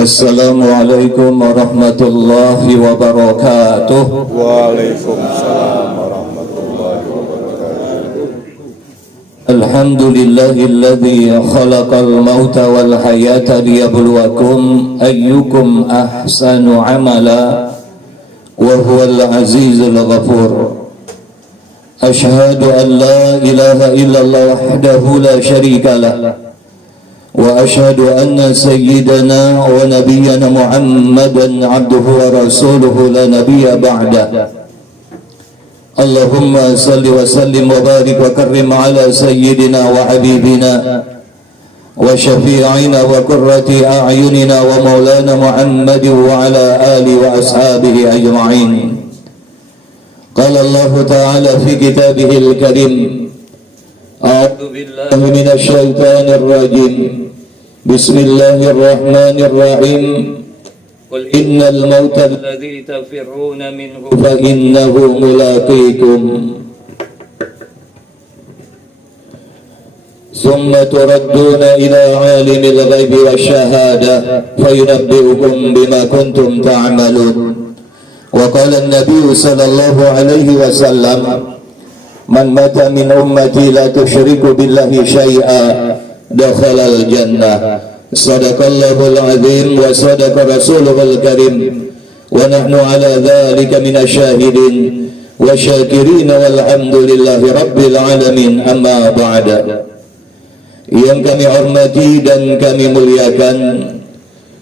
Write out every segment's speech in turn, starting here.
Assalamualaikum warahmatullahi wabarakatuh. Waalaikumsalam warahmatullahi wabarakatuh. Alhamdulillahilladzi khalaqal mauta wal hayata liyabluwakum ayyukum ahsanu amala wa huwal azizul ghafur. Ashhadu an la ilaha illallah wahdahu la syarika lah wa ashhadu anna sayyidana wa nabiyyana Muhammadan abduhu wa rasuluhu la nabiyya ba'da. Allahumma salli wa sallim wa barik wa karrim ala sayyidina wa habibina wa syafi'ina wa qurrati a'yunina wa maulana Muhammadin wa ala alihi wa ashabihi ajma'in. Qala Allah ta'ala fi kitabihil karim, a'udzu billahi minasy syaithanir rajim. Bismillahirrahmanirrahim. Qul innal mauta alladzi tafirruna minhu fa innahu mulaqikum. Thumma turadduna ila 'alimil ghaibi wasyahada fayunabbi'ukum bima kuntum ta'malun. Wa qala an-nabiy sallallahu alaihi wasallam, man mata min ummati la tusyriku billahi syai'a dakhala al-jannah. Sadaqallahul azim wa sadaqa rasuluhul karim wa nahnu ala dhalika minasyahidin wa syakirin walhamdulillahi rabbil alamin. Amma ba'da. Yang kami hormati dan kami muliakan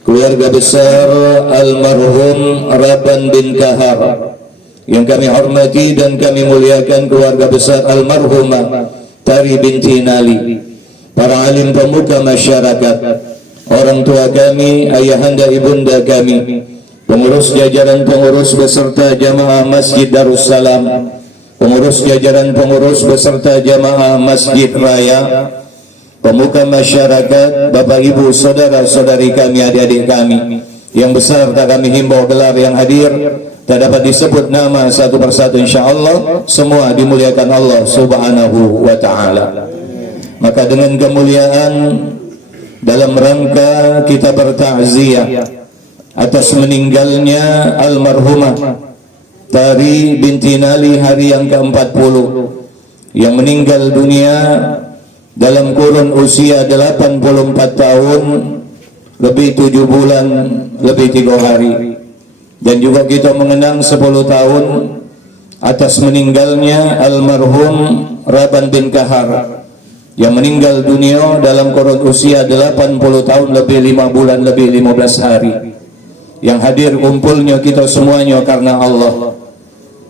keluarga besar almarhum Raban bin Kahar. Yang kami hormati dan kami muliakan keluarga besar almarhumah Tari binti Nali, para alim pemuka masyarakat, orang tua kami, ayahanda ibunda kami, pengurus jajaran pengurus beserta jamaah Masjid Darussalam, pengurus jajaran pengurus beserta jamaah Masjid Raya, pemuka masyarakat, bapak ibu, saudara-saudari kami, adik-adik kami yang besar tak kami himbau gelar yang hadir, tak dapat disebut nama satu persatu, insyaallah semua dimuliakan Allah subhanahu wa ta'ala. Maka dengan kemuliaan dalam rangka kita bertakziah atas meninggalnya almarhumah Tari binti Nali hari yang ke-40 yang meninggal dunia dalam kurun usia 84 tahun lebih 7 bulan lebih 3 hari. Dan juga kita mengenang 10 tahun atas meninggalnya almarhum Raban bin Kahar yang meninggal dunia dalam kurun usia 80 tahun lebih 5 bulan lebih 15 hari. Yang hadir kumpulnya kita semuanya karena Allah,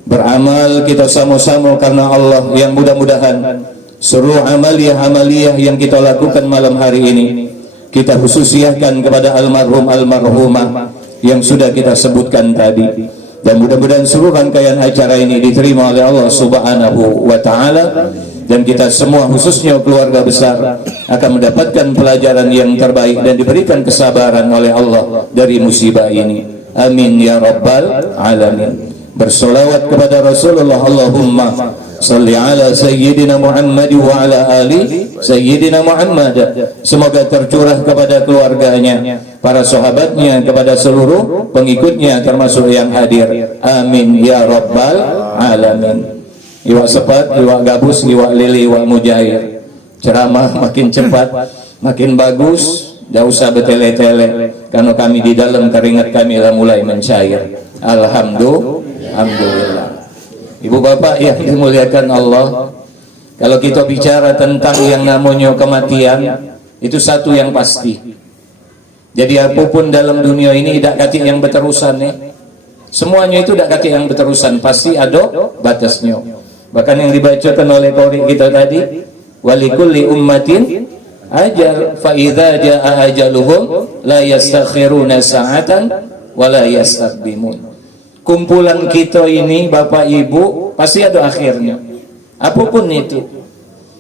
beramal kita sama-sama karena Allah, yang mudah-mudahan seluruh amaliyah yang kita lakukan malam hari ini kita khususiyahkan kepada almarhumah yang sudah kita sebutkan tadi. Dan mudah-mudahan seluruh rangkaian acara ini diterima oleh Allah subhanahu wa ta'ala, dan kita semua khususnya keluarga besar akan mendapatkan pelajaran yang terbaik dan diberikan kesabaran oleh Allah dari musibah ini. Amin ya rabbal alamin. Bersolawat kepada Rasulullah, Allahumma salli ala sayyidina Muhammad wa ala ali sayyidina Muhammad. Semoga tercurah kepada keluarganya, para sahabatnya, kepada seluruh pengikutnya termasuk yang hadir. Amin ya rabbal alamin. Iwak sepat, iwak gabus, iwak lili, iwak mujair. Ceramah makin cepat, makin bagus. Tidak usah bertele-tele, karena kami di dalam keringat kami lah mulai mencair. Alhamdulillah. Ibu bapak yang dimuliakan Allah, kalau kita bicara tentang yang namanya kematian, itu satu yang pasti. Jadi apapun dalam dunia ini tidak kati yang berterusan nih. Semuanya itu tidak kati yang berterusan, pasti ada batasnya. Bahkan yang dibacakan oleh qori kita tadi, walikulli ummatin ajal fa idza jaa ajaluhum la yastakhiruna sa'atan wa la yastaqdimun. Kumpulan kita ini Bapak Ibu pasti ada akhirnya, apapun itu.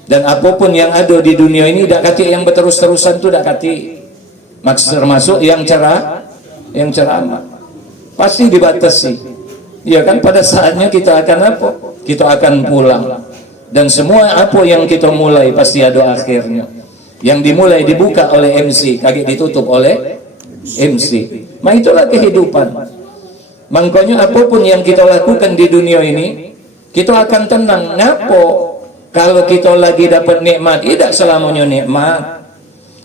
Dan apapun yang ada di dunia ini tidak kati yang berterus-terusan, itu tidak kati termasuk yang ceramah pasti dibatasi. Ya kan, pada saatnya kita akan apa? Kita akan pulang. Dan semua apa yang kita mulai pasti ada akhirnya. Yang dimulai dibuka oleh MC, kaget ditutup oleh MC. Nah itulah kehidupan. Makanya apapun yang kita lakukan di dunia ini, kita akan tenang. Ngapo? Kalau kita lagi dapat nikmat, tidak selamanya nikmat.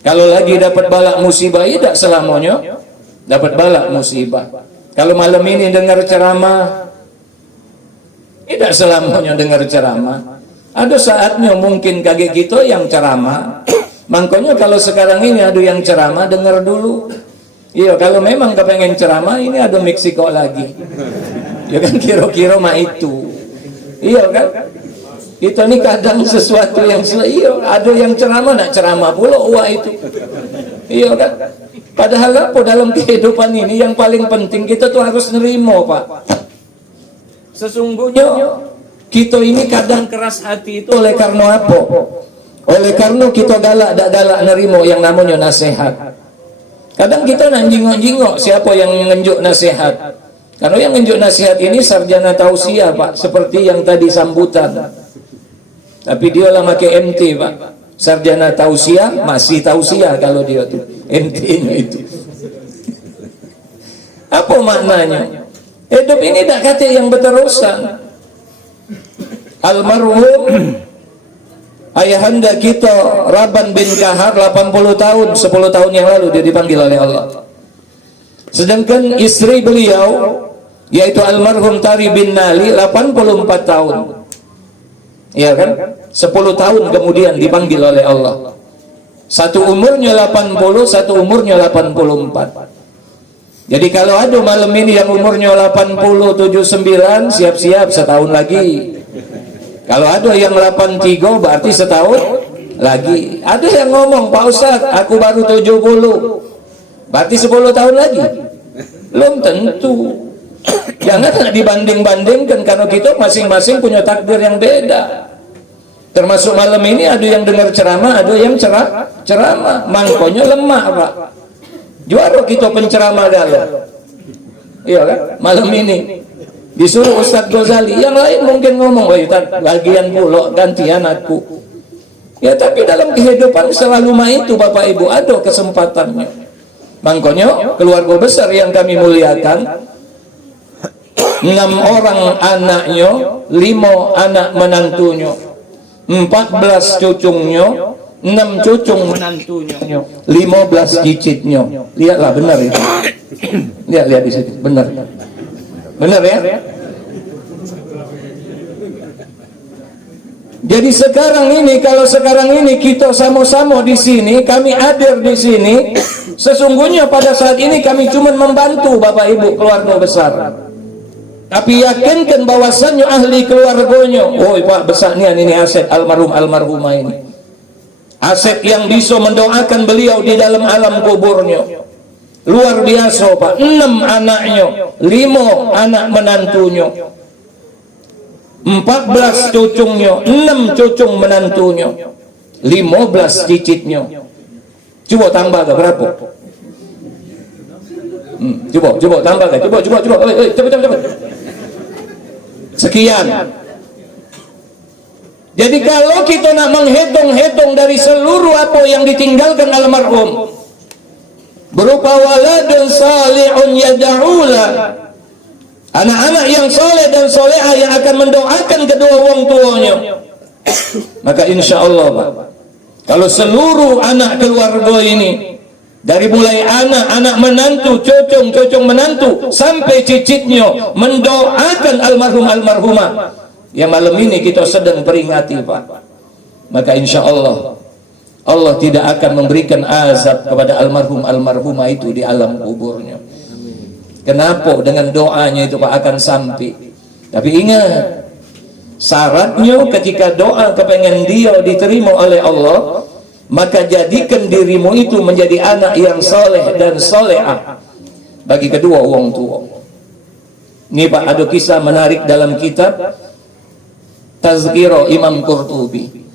Kalau lagi dapat balak musibah, tidak selamanya dapat balak musibah. Kalau malam ini dengar ceramah, tidak selamanya dengar ceramah. Ada saatnya mungkin kaget kita yang ceramah. Makanya kalau sekarang ini ada yang ceramah, dengar dulu. Iya, kalau memang kepengen ceramah, ini ada Meksiko lagi. Ya kan, kira-kira mah itu. Iya kan? Kita ini kadang sesuatu yang iya, ada yang ceramah, nak ceramah pula wah itu. Iya kan? Padahal apa dalam kehidupan ini yang paling penting kita tuh harus nerima, Pak. Sesungguhnya kita ini kadang keras hati itu oleh karena apa? Oleh karena kita galak nerima yang namanya nasihat. Kadang kita nak jingok-jingok siapa yang ngenjuk nasihat. Karena yang ngenjuk nasihat ini sarjana tausiah, Pak, seperti yang tadi sambutan. Tapi dia lah pakai MT, Pak. Sarjana tausiah masih tausiah kalau dia tuh MT-nya itu. Apa maknanya? Hidup ini tak kata yang berterusan. Almarhum ayahanda kita Raban bin Kahar 80 tahun, 10 tahun yang lalu dia dipanggil oleh Allah. Sedangkan istri beliau yaitu almarhum Tari bin Nali 84 tahun. Iya kan? 10 tahun kemudian dipanggil oleh Allah. Satu umurnya 80, satu umurnya 84. Jadi kalau ada malam ini yang umurnya 80, 79, siap-siap setahun lagi. Kalau ada yang 83 berarti setahun lagi. Ada yang ngomong, Pak Ustadz, aku baru 70. Berarti 10 tahun lagi. Belum tentu. Jangan dibanding-bandingkan karena kita masing-masing punya takdir yang beda. Termasuk malam ini ada yang dengar ceramah, ada yang ceramah. Mangkonya lemah, Pak. Juara kita penceramah galau. Iya kan? Malam ini disuruh Ustadz Ghazali, yang lain mungkin ngomong, oh bagian pula gantian aku. Ya tapi dalam kehidupan selalu mah itu Bapak Ibu ada kesempatannya. Makanya keluarga besar yang kami muliakan, 6 orang anaknya, 5 anak menantunya, 14 cucunya, 6 cucung menantunya, 15 cicitnya. Lihatlah benar itu. Lihat di situ, benar. Benar ya? Jadi sekarang ini, kalau sekarang ini kita sama-sama di sini, kami hadir di sini, sesungguhnya pada saat ini kami cuma membantu Bapak Ibu keluarga besar. Tapi yakinkan bahwasannya ahli keluarganya, oh Pak besarnya ini aset almarhumah ini. Aset yang bisa mendoakan beliau di dalam alam kuburnya. Luar biasa Pak, 6 anaknya, 5 anak menantunya, 14 cucungnya, 6 cucung menantunya, 15 cicitnya. Coba tambah ke berapa? Coba tambah ke, coba. Coba. Sekian. Jadi kalau kita nak menghitung-hitung dari seluruh apa yang ditinggalkan almarhum, berupa waladun salihun yad'ula, anak-anak yang soleh dan solehah yang akan mendoakan kedua orang tuanya, maka insya Allah Pak, kalau seluruh anak keluarga ini, dari mulai anak menantu, cucung menantu sampai cicitnya mendoakan almarhumah yang malam ini kita sedang peringati Pak, maka insya Allah Allah tidak akan memberikan azab kepada almarhumah itu di alam kuburnya. Kenapa? Dengan doanya itu Pak akan sampai. Tapi ingat, syaratnya ketika doa kepengen dia diterima oleh Allah, maka jadikan dirimu itu menjadi anak yang soleh dan solehah bagi kedua orang tua. Ini Pak ada kisah menarik dalam kitab Tazkirah Imam Qurtubi.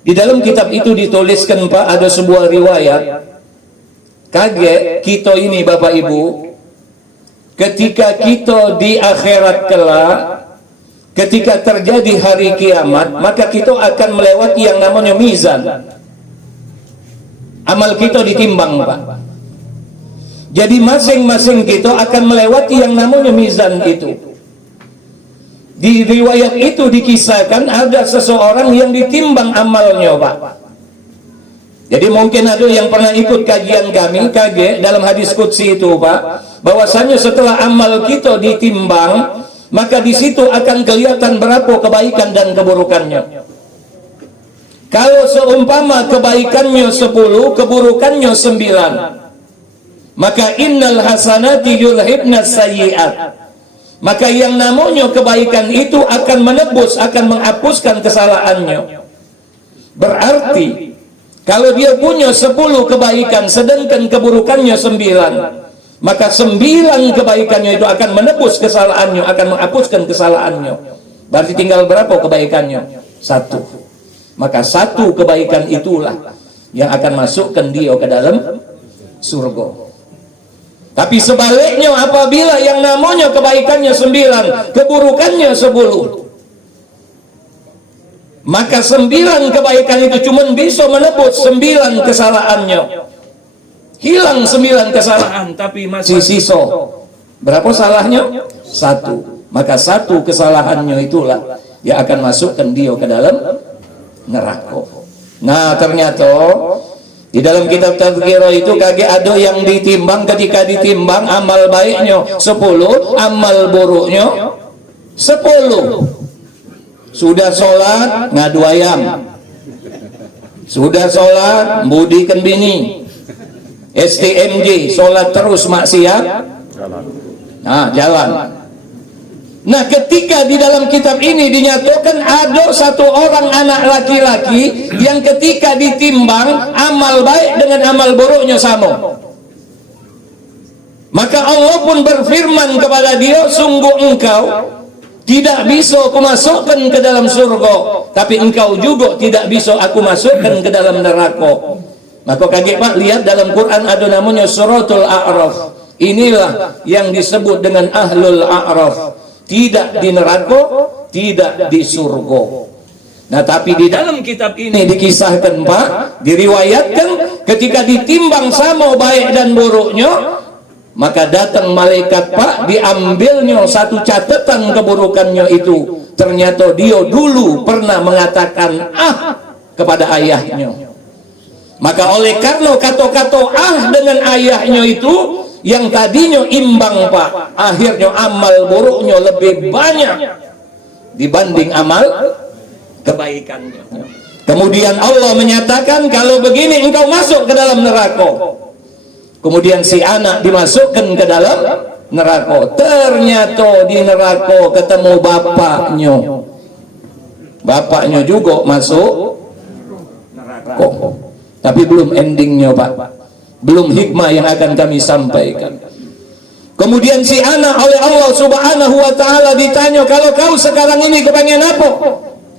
Di dalam kitab itu dituliskan Pak ada sebuah riwayat. Kaget kita ini Bapak Ibu, ketika kita di akhirat kelak, ketika terjadi hari kiamat, maka kita akan melewati yang namanya mizan. Amal kita ditimbang Pak. Jadi masing-masing kita akan melewati yang namanya mizan itu. Di riwayat itu dikisahkan ada seseorang yang ditimbang amalnya, Pak. Jadi mungkin ada yang pernah ikut kajian kami, kaget dalam hadis qudsi itu, Pak, bahwasanya setelah amal kita ditimbang, maka di situ akan kelihatan berapa kebaikan dan keburukannya. Kalau seumpama kebaikannya 10, keburukannya 9, maka innal hasanati yudhibna sayyi'at. Maka yang namanya kebaikan itu akan menebus, akan menghapuskan kesalahannya. Berarti kalau dia punya 10 kebaikan sedangkan keburukannya 9, maka 9 kebaikannya itu akan menebus kesalahannya, akan menghapuskan kesalahannya. Berarti tinggal berapa kebaikannya? 1. Maka 1 kebaikan itulah yang akan masukkan dia ke dalam surga. Tapi sebaliknya, apabila yang namanya kebaikannya 9, keburukannya 10, maka 9 kebaikan itu cuma bisa menebus 9 kesalahannya. Hilang 9 kesalahan, tapi masih sisa berapa salahnya? 1. Maka 1 kesalahannya itulah yang akan masukkan dia ke dalam neraka. Nah, ternyata di dalam kitab Tadzkirah itu kagak ada yang ditimbang. Ketika ditimbang amal baiknya 10, amal buruknya 10. Sudah sholat ngadu ayam, sudah sholat budikan bini, STMJ sholat terus maksiat, nah jalan. Nah, ketika di dalam kitab ini dinyatakan ada satu orang anak laki-laki yang ketika ditimbang amal baik dengan amal buruknya sama, maka Allah pun berfirman kepada dia, sungguh engkau tidak bisa aku masukkan ke dalam surga, tapi engkau juga tidak bisa aku masukkan ke dalam neraka. Maka kaget, Pak, lihat dalam Quran ada namanya suratul A'raf. Inilah yang disebut dengan ahlul A'raf. Tidak di neraka, tidak di surga. Nah, tapi di dalam kitab ini dikisahkan, Pak, diriwayatkan ketika ditimbang sama baik dan buruknya, maka datang malaikat, Pak, diambilnya satu catatan keburukannya itu. Ternyata dia dulu pernah mengatakan kepada ayahnya. Maka oleh karena kata-kata dengan ayahnya itu, yang tadinya imbang, Pak, akhirnya amal buruknya lebih banyak dibanding amal kebaikannya. Kemudian Allah menyatakan, kalau begini engkau masuk ke dalam neraka. Kemudian si anak dimasukkan ke dalam neraka. Ternyata di neraka ketemu bapaknya. Bapaknya juga masuk neraka. Tapi belum endingnya, Pak. Belum hikmah yang akan kami sampaikan. Kemudian si anak oleh Allah Subhanahu wa ta'ala ditanya, kalau kau sekarang ini kepengen apa?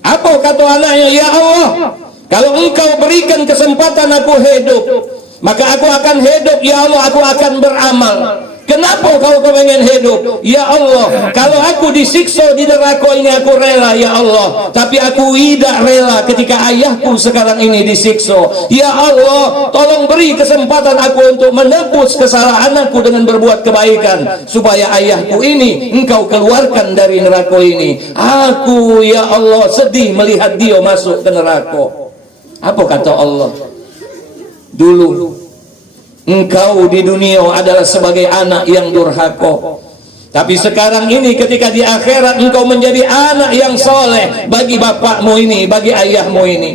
Apa kata anaknya? Ya Allah, kalau engkau berikan kesempatan aku hidup, maka aku akan hidup, ya Allah, aku akan beramal. Kenapa kau kepengen hidup? Ya Allah, kalau aku disiksa di neraka ini aku rela, ya Allah. Tapi aku tidak rela ketika ayahku sekarang ini disiksa. Ya Allah, tolong beri kesempatan aku untuk menebus kesalahan aku dengan berbuat kebaikan, supaya ayahku ini engkau keluarkan dari neraka ini. Aku, ya Allah, sedih melihat dia masuk ke neraka. Apa kata Allah? Dulu engkau di dunia adalah sebagai anak yang durhaka, tapi sekarang ini ketika di akhirat engkau menjadi anak yang soleh bagi bapakmu ini, bagi ayahmu ini.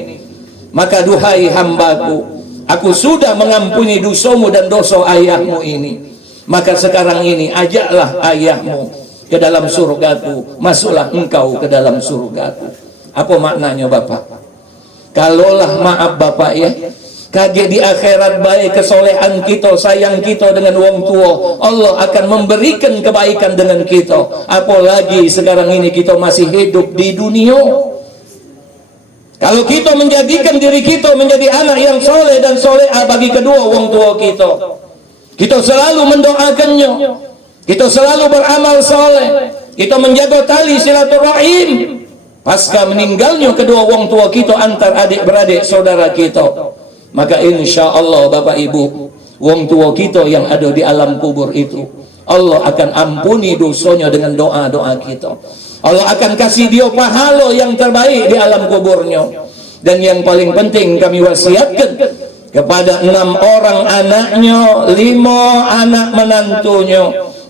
Maka duhai hambaku, aku sudah mengampuni dosamu dan dosa ayahmu ini. Maka sekarang ini ajaklah ayahmu ke dalam surgaku, masuklah engkau ke dalam surgaku. Apa maknanya, Bapak? Kalaulah, maaf Bapak ya, kaget di akhirat baik kesolehan kita, sayang kita dengan wong tua, Allah akan memberikan kebaikan dengan kita. Apalagi sekarang ini kita masih hidup di dunia. Kalau kita menjadikan diri kita menjadi anak yang soleh dan soleha bagi kedua wong tua kita, kita selalu mendoakannya, kita selalu beramal soleh, kita menjaga tali silaturahim. Pasca meninggalnya kedua wong tua kita antar adik beradik saudara kita, maka insya Allah Bapak Ibu, wong tua kita yang ada di alam kubur itu, Allah akan ampuni dosanya dengan doa-doa kita. Allah akan kasih dia pahala yang terbaik di alam kuburnya. Dan yang paling penting kami wasiatkan kepada 6 orang anaknya, 5 anak menantunya,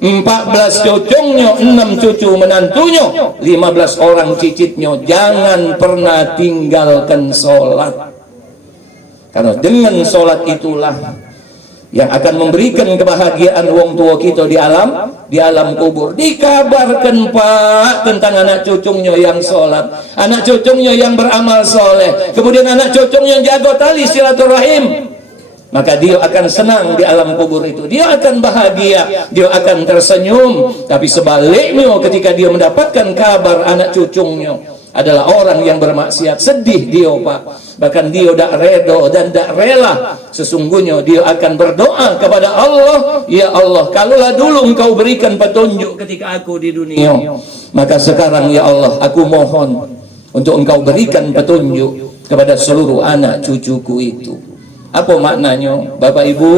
14 cucunya, 6 cucu menantunya, 15 orang cicitnya, jangan pernah tinggalkan sholat. Karena dengan sholat itulah yang akan memberikan kebahagiaan wong tua kita di alam kubur. Dikabarkan Pak tentang anak cucunya yang sholat, anak cucunya yang beramal soleh, kemudian anak cucunya yang jaga tali silaturahim, maka dia akan senang di alam kubur itu, dia akan bahagia, dia akan tersenyum. Tapi sebaliknya ketika dia mendapatkan kabar anak cucunya adalah orang yang bermaksiat, sedih dia Pak. Bahkan dia tidak reda dan tidak rela. Sesungguhnya dia akan berdoa kepada Allah, ya Allah, kalaulah dulu engkau berikan petunjuk ketika aku di dunia, maka sekarang ya Allah aku mohon untuk engkau berikan petunjuk kepada seluruh anak cucuku itu. Apa maknanya Bapak Ibu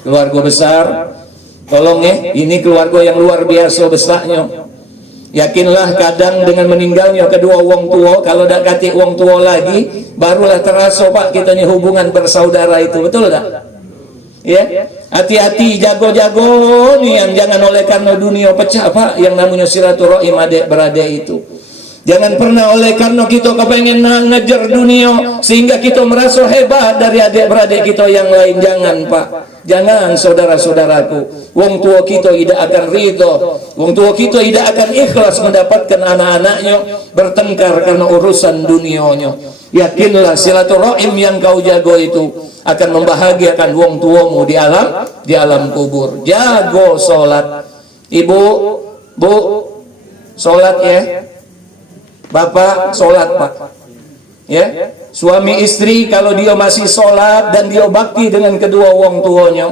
keluarga besar? Tolong ini keluarga yang luar biasa besarnya. Yakinlah kadang dengan meninggalnya kedua wong tua, kalau dak kati wong tua lagi, barulah terasa Pak kita ni hubungan bersaudara itu, betul tak? Ya, hati-hati, jago-jago nih yang jangan oleh karena dunia pecah Pak, yang namanya silaturahim adik beradik itu. Jangan pernah oleh karena kita kepengen ngejar dunia sehingga kita merasa hebat dari adik-beradik kita yang lain. Jangan Pak, jangan saudara-saudaraku. Wong tua kita tidak akan ridho, wong tua kita tidak akan ikhlas mendapatkan anak-anaknya bertengkar karena urusan dunianya. Yakinlah silaturahim yang kau jago itu akan membahagiakan wong tuamu di alam kubur. Jago sholat. Ibu, Bu, sholat ya. Bapak sholat Pak, ya. Suami istri kalau dia masih sholat dan dia bakti dengan kedua wong tuanya,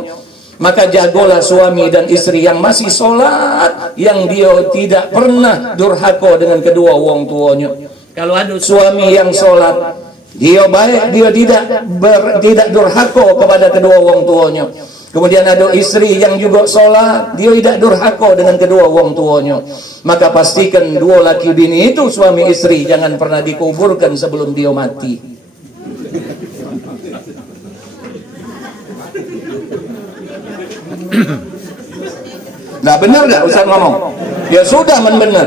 maka jagolah suami dan istri yang masih sholat, yang dia tidak pernah durhaka dengan kedua wong tuanya. Kalau ada suami yang sholat, dia baik, dia tidak durhaka kepada kedua wong tuanya. Kemudian ada istri yang juga sholat, dia tidak durhaka dengan kedua wong tuanya. Maka pastikan dua laki bini itu suami istri jangan pernah dikuburkan sebelum dia mati. Nah benar gak Ustaz ngomong? Ya sudah benar.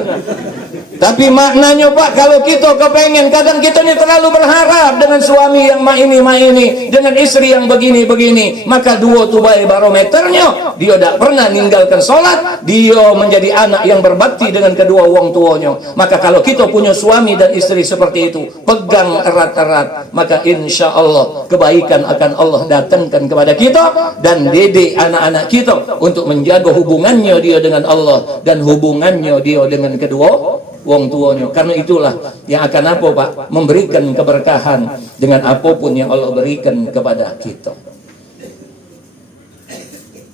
Tapi maknanya Pak, kalau kita kepengen, kadang kita ini terlalu berharap dengan suami yang ini, dengan istri yang begini, maka dua tu baik barometernya, dia tidak pernah meninggalkan sholat, dia menjadi anak yang berbakti dengan kedua wong tuanya. Maka kalau kita punya suami dan istri seperti itu, pegang erat-erat, maka insya Allah kebaikan akan Allah datangkan kepada kita, dan didik anak-anak kita untuk menjaga hubungannya dia dengan Allah, dan hubungannya dia dengan kedua wong tuanya. Karena itulah yang akan apa Pak? Memberikan keberkahan dengan apapun yang Allah berikan kepada kita.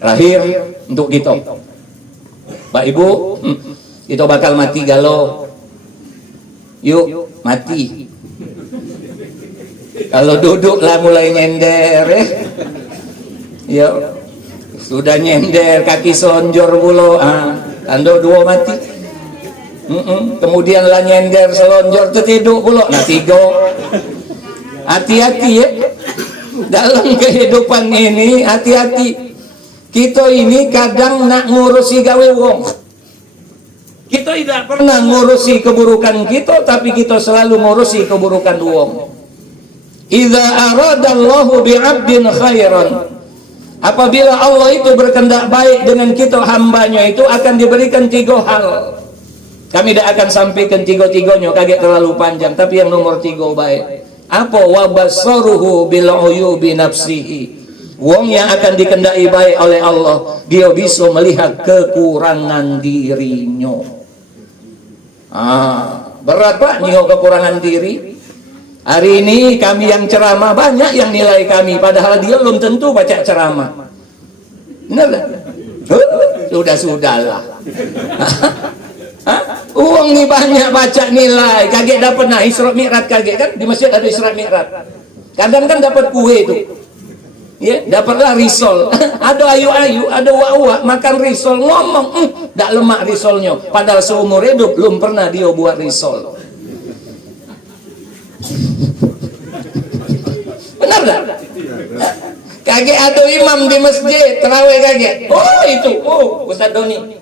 Terakhir untuk kita, Pak Ibu, kita bakal mati galau. Yuk mati. Kalau duduklah mulai nyender ya. Sudah nyender kaki sonjor pula, tanda dua mati. Kemudian lah nyender selonjor tertidur pula. Nah 3. Hati-hati ya dalam kehidupan ini, hati-hati. Kita ini kadang nak ngurusi gawe wong, kita tidak pernah ngurusi keburukan kita, tapi kita selalu ngurusi keburukan wong. Idza aradallahu bi'abdin khairan, apabila Allah itu berkehendak baik dengan kita hambanya itu, akan diberikan 3 hal. Kami tidak akan sampaikan 3-3-nya, kaget terlalu panjang, tapi yang nomor 3 baik. Apa? Wabasaruhu bil uyubi nafsihi. Wong yang akan dikendai baik oleh Allah, dia bisa melihat kekurangan dirinya. Berat Pak nengok kekurangan diri. Hari ini kami yang ceramah banyak yang nilai kami, padahal dia belum tentu baca ceramah. Benar? Sudah-sudahlah. Uang nih banyak baca nilai, kaget dapat. Nah Isra Mi'raj kaget kan, di masjid ada Isra Mi'raj. Kadang kan dapat kue itu. Ya, dapatlah risol. Ada ayu-ayu, ada wa-wa, makan risol, ngomong, dak lemak risolnya. Padahal seumur hidup belum pernah dia buat risol. Benar tak? Kage ada imam di masjid terawih kage. Oh itu, Ustaz Doni.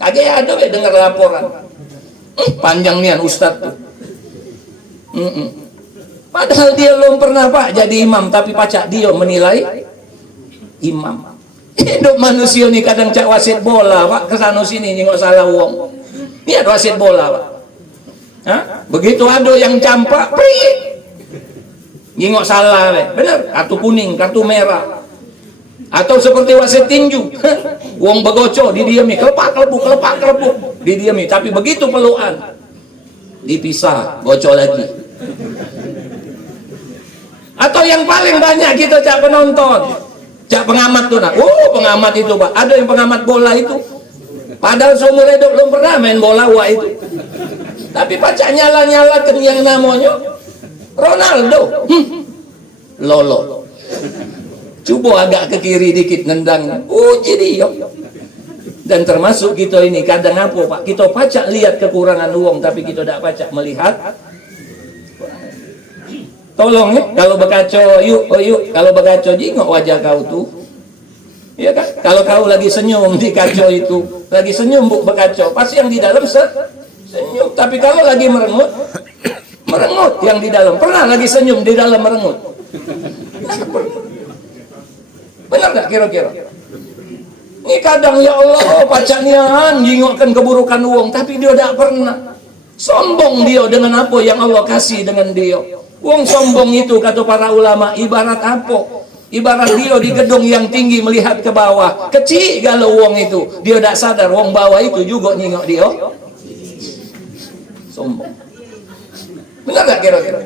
Kage ada dengar laporan. Panjang nian Ustaz tuh. Padahal dia belum pernah Pak jadi imam, tapi pacak dia menilai imam. Hidup manusia ni kadang cak wasit bola Pak, kesana sini nengok salah wong. Lihat wasit bola Pak. Hah? Begitu ada yang campak, nengok salah, benar? Kartu kuning, kartu merah. Atau seperti wasit tinju, wong begoco didiami, kelepak kelebuk, didiami. Tapi begitu pelukan, dipisah, gocok lagi. Atau yang paling banyak kita cak penonton, cak pengamat tuh nak. Pengamat itu Pak, ada yang pengamat bola itu. Padahal seumur hidup belum pernah main bola itu. Tapi pacak nyala-nyalakan yang namanya Ronaldo. Lolo. Coba agak ke kiri dikit nendang. Jadi dan termasuk kita ini kadang apa Pak? Kita pacak lihat kekurangan uang, tapi kita tidak pacak melihat. Tolong ya, kalau berkaca, yuk, kalau berkaca jingok wajah kau tuh. Ya kan? Kalau kau lagi senyum di kaca itu, lagi senyum berkaca, pasti yang di dalam senyum. Tapi kalau lagi merengut yang di dalam. Pernah lagi senyum di dalam merengut? Benar gak kira-kira? Ini kadang ya Allah pacaknya jingokkan keburukan uang, tapi dia tidak pernah. Sombong dia dengan apa yang Allah kasih dengan dia. Wong sombong itu kata para ulama ibarat apa? Ibarat dia di gedung yang tinggi melihat ke bawah. Kecil galau wong itu. Dia tidak sadar wong bawah itu juga nyingok dia. Sombong. Benar gak kira-kira?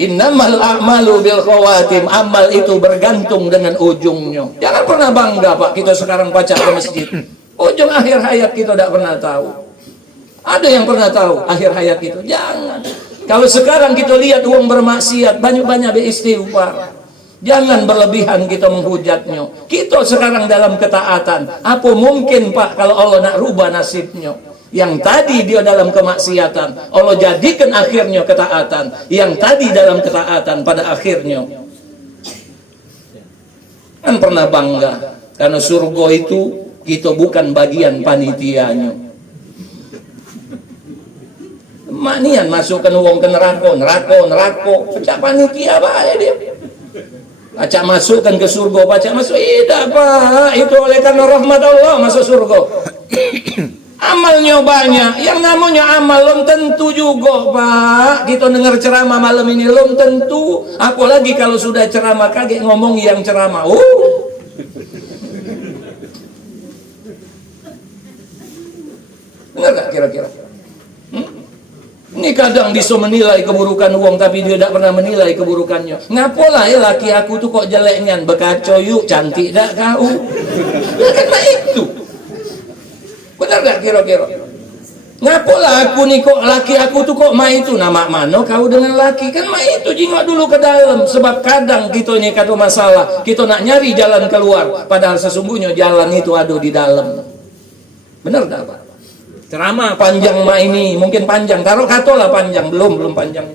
Innamal a'malu bil khawatim. Amal itu bergantung dengan ujungnya. Jangan pernah bangga Pak kita sekarang pacak ke masjid. Ujung akhir hayat kita tidak pernah tahu. Ada yang pernah tahu akhir hayat itu? Jangan. Kalau sekarang kita lihat uang bermaksiat, banyak-banyak beristighfar. Jangan berlebihan kita menghujatnya. Kita sekarang dalam ketaatan. Apa mungkin Pak kalau Allah nak rubah nasibnya? Yang tadi dia dalam kemaksiatan, Allah jadikan akhirnya ketaatan. Yang tadi dalam ketaatan pada akhirnya. Kan pernah bangga. Karena surga itu kita bukan bagian panitianya. Maknian masukkan uang ke neraka, pecah panitia apa ya dia? Pacak masukkan ke surga, pacak masuk, tidak Pak, itu oleh karena rahmat Allah masuk surga. Amalnya banyak, yang namanya amal belum tentu juga Pak. Kita dengar ceramah malam ini belum tentu, apalagi kalau sudah ceramah kaget ngomong yang ceramah. Benar gak kira-kira? Ini kadang bisa menilai keburukan uang, tapi dia tidak pernah menilai keburukannya. Ngapalah ya laki aku tuh kok jeleknya, berkaca yuk, cantik dak kau. Ya kan itu. Benar gak kira-kira? Ngapalah aku nih kok laki aku tuh kok ma itu, nama mana kau dengan laki? Kan ma itu jingok dulu ke dalam. Sebab kadang kita ini kado masalah, kita nak nyari jalan keluar, padahal sesungguhnya jalan itu ada di dalam. Benar tak Pak? Ceramah panjang mah ini, mungkin panjang. Taruh kata lah panjang, belum panjang.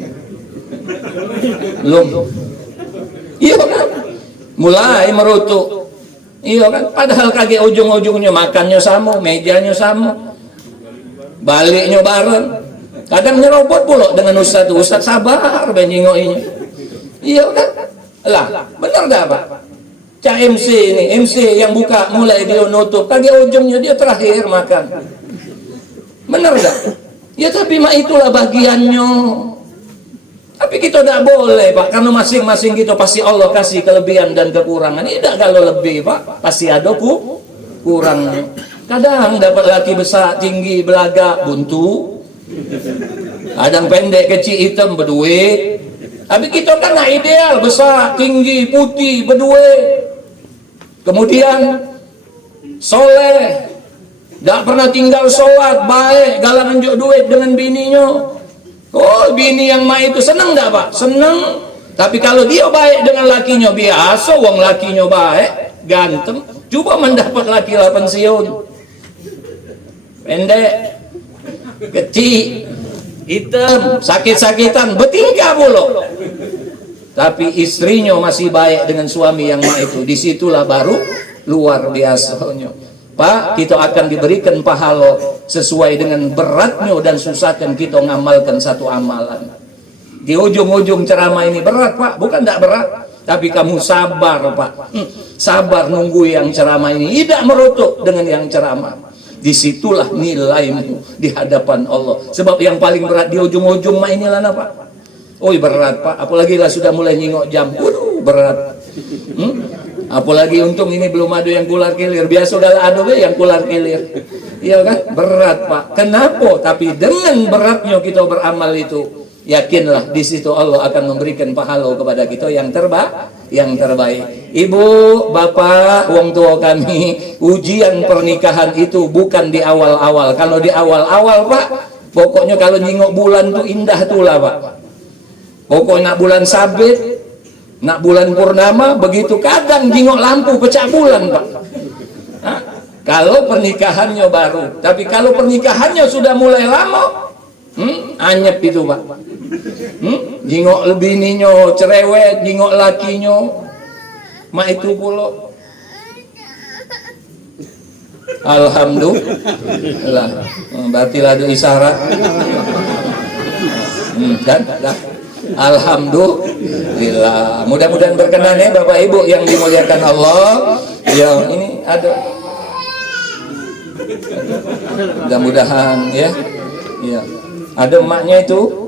Belum. Iya kan? Mulai merutuk. Iya kan? Padahal kaki ujung-ujungnya makannya sama, mejanya sama. Baliknya bareng. Kadang nyerobot pula dengan Ustaz. Ustaz sabar benjingok ini. Iya kan? Lah, benar dah Pak? Cak MC ini, MC yang buka mulai dia nutup, kaki ujungnya dia terakhir makan. Benar tak? Ya tapi mak itulah bagiannya. Tapi kita tidak boleh Pak, karena masing-masing kita pasti Allah kasih kelebihan dan kekurangan. Tidak kalau lebih Pak, pasti ada kurangnya. Kadang dapat laki besar, tinggi, belaga, buntu. Kadang pendek, kecil, hitam, berduit. Tapi kita kan nak ideal, besar, tinggi, putih, berduit. Kemudian soleh. Tak pernah tinggal sholat, baik, galang unjuk duit dengan bininya. Oh, bini yang mak itu senang tak Pak? Senang. Tapi kalau dia baik dengan lakinya, biasa wong lakinya baik, ganteng, coba mendapat laki lah pensiun, pendek, kecil, hitam, sakit-sakitan, bertingkah pula. Tapi istrinya masih baik dengan suami yang mak itu, disitulah baru luar biasanya. Pak, kita akan diberikan pahala sesuai dengan beratnya dan susahkan kita ngamalkan satu amalan. Di ujung-ujung ceramah ini berat, Pak, bukan tidak berat, tapi kamu sabar, Pak. Sabar nunggu yang ceramah ini, tidak merutuk dengan yang ceramah. Disitulah nilaimu di hadapan Allah. Sebab yang paling berat di ujung-ujung mah inilah Pak. Oh berat, Pak, apalagi lah sudah mulai nyingok jam. Waduh, berat. Apalagi untung ini belum ada yang kular kilir. Biasa udah ada yang kular kilir. Iya kan? Berat, Pak. Kenapa? Tapi dengan beratnya kita beramal itu, yakinlah di situ Allah akan memberikan pahala kepada kita yang terbaik. Ibu, bapak, wong tua kami, ujian pernikahan itu bukan di awal-awal. Kalau di awal-awal, Pak, pokoknya kalau nyingok bulan tuh indah tuh lah, Pak. Pokoknya nak bulan sabit, nak bulan purnama, begitu kadang jingok lampu pecah bulan, Pak. Hah? Kalau pernikahannya baru, tapi kalau pernikahannya sudah mulai lama, anyep itu, Pak. Jingok lebih ninyo cerewet, jingok lakinya mak itu pula. Alhamdulillah. Berarti ada isyarat. Kan? Alhamdulillah. Mudah-mudahan berkenan ya Bapak Ibu yang dimuliakan Allah. Yang ini ada. Mudah-mudahan ya. Iya. Ada emaknya itu.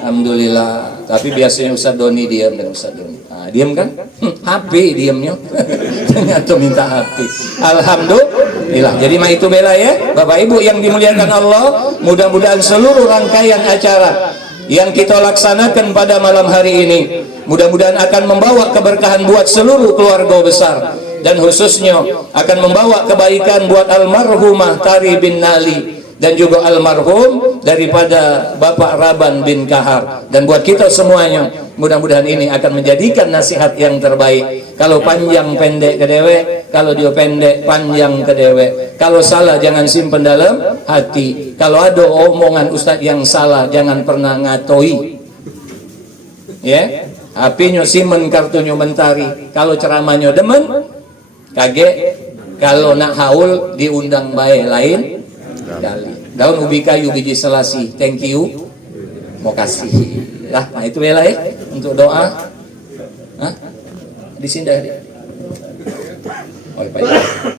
Alhamdulillah. Tapi biasanya Ustaz Doni diam dan Ustaz Doni. Nah, diam kan? HP diamnya. Ternyata minta HP. Alhamdulillah. Jadi mah itu bela ya. Bapak Ibu yang dimuliakan Allah, mudah-mudahan seluruh rangkaian acara yang kita laksanakan pada malam hari ini mudah-mudahan akan membawa keberkahan buat seluruh keluarga besar, dan khususnya akan membawa kebaikan buat almarhumah Tari bin Nali dan juga almarhum daripada Bapak Raban bin Kahar, dan buat kita semuanya mudah-mudahan ini akan menjadikan nasihat yang terbaik. Kalau panjang pendek ke dewe, kalau dia pendek panjang ke dewe. Kalau salah jangan simpen dalam hati. Kalau ada omongan ustadz yang salah jangan pernah ngatoi. Ya, HP-nya simpen, kartunya mentari. Kalau ceramahnya demen, kaget. Kalau nak haul diundang baik lain kali. Daun ubi kayu biji selasi. Thank you. Mau kasih. Nah itu bela ya untuk doa. Hah? Di sini dah. Oh,